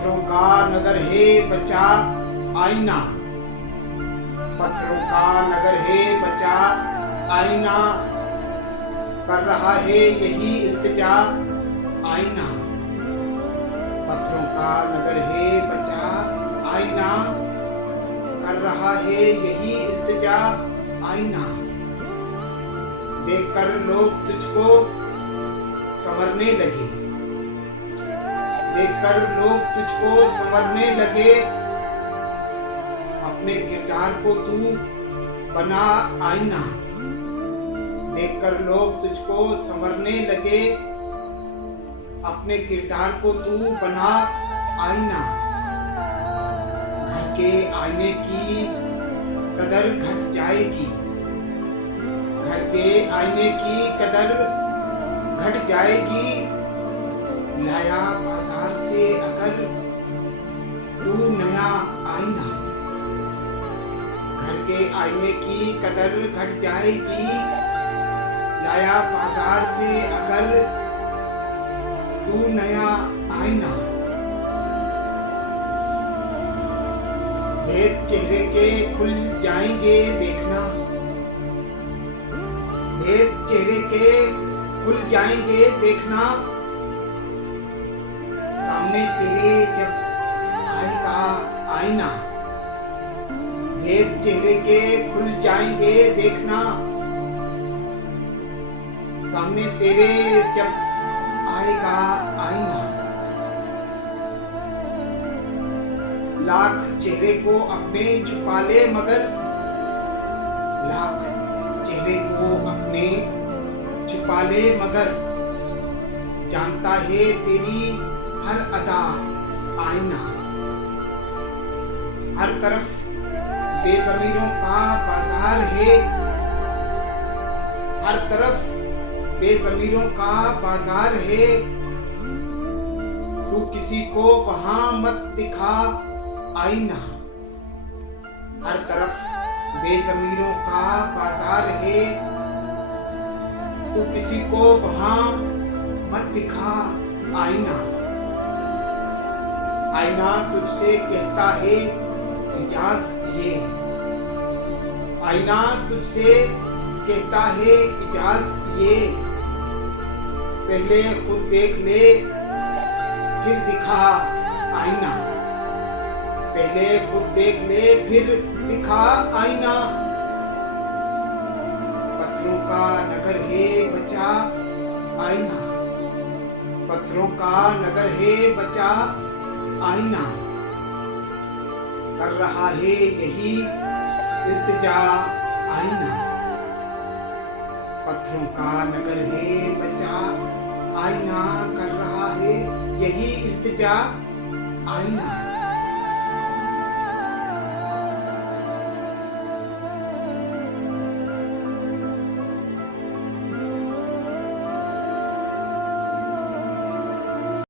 पत्थरों का नगर है बचा आईना, पत्थरों का नगर है बचा आईना, कर रहा है यही इल्तिजा आईना। पत्थरों का नगर है बचा आईना, कर रहा है यही इल्तिजा आईना। देखकर लोग तुझको संवरने लगे, देखकर लोग तुझको संवरने लगे, अपने किरदार को तू बना आईना। देखकर लोग तुझको संवरने लगे, अपने किरदार को तू बना आईना। घर के आईने की कदर घट जाएगी, घर के आईने की कदर घट जाएगी। लाया बाजार से अगर तू नया आईना, घर के आईने की कदर घट जाएगी। लाया बाजार से अगर तू नया आईना। भेद चेहरे के खुल जाएंगे देखना, भेद चेहरे के खुल जाएंगे देखना। सामने तेरे जब आएगा आईना, भेद चेहरे के खुल जाएंगे देखना। सामने तेरे जब आएगा आईना। लाख चेहरे को अपने छुपा ले मगर, लाख चेहरे को अपने छुपा ले मगर, जानता है तेरी हर अदा आईना। हर तरफ बेज़मीरों का बाजार है, हर तरफ बेज़मीरों का बाजार है। तू किसी को वहां मत दिखा आईना। हर तरफ बेज़मीरों का बाजार है, तू किसी को वहां मत दिखा आईना। आईना तुझसे कहता है इजाज ये, आईना तुझसे कहता है इजाज ये। पहले खुद देख ले फिर दिखा आईना, पहले खुद देख ले फिर दिखा आईना। पत्थरों का नगर है बचा आईना, पत्थरों का नगर है बचा आईना। कर रहा है यही इल्तिजा आईना। पत्थरों का नगर है बचा आईना, कर रहा है यही इल्तिजा आईना।